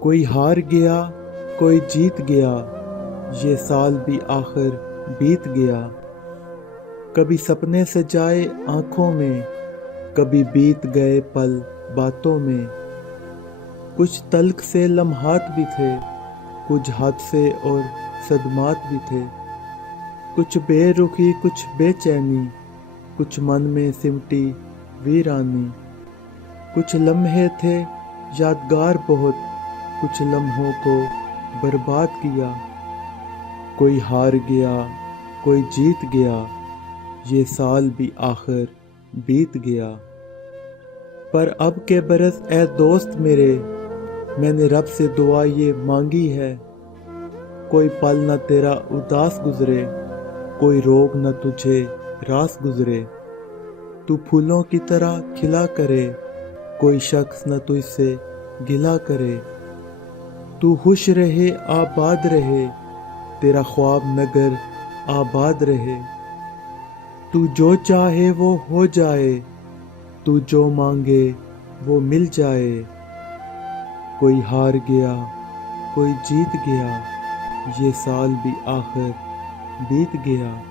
کوئی ہار گیا کوئی جیت گیا، یہ سال بھی آخر بیت گیا۔ کبھی سپنے سجائے آنکھوں میں، کبھی بیت گئے پل باتوں میں۔ کچھ تلخ سے لمحات بھی تھے، کچھ حادثے اور صدمات بھی تھے۔ کچھ بے رخی کچھ بے چینی، کچھ من میں سمٹی ویرانی۔ کچھ لمحے تھے یادگار بہت، کچھ لمحوں کو برباد کیا۔ کوئی ہار گیا کوئی جیت گیا، یہ سال بھی آخر بیت گیا۔ پر اب کے برس اے دوست میرے، میں نے رب سے دعا یہ مانگی ہے، کوئی پل نہ تیرا اداس گزرے، کوئی روگ نہ تجھے راس گزرے۔ تو پھولوں کی طرح کھلا کرے، کوئی شخص نہ تجھ سے گلہ کرے۔ تو خوش رہے آباد رہے، تیرا خواب نگر آباد رہے۔ تو جو چاہے وہ ہو جائے، تو جو مانگے وہ مل جائے۔ کوئی ہار گیا کوئی جیت گیا، یہ سال بھی آخر بیت گیا۔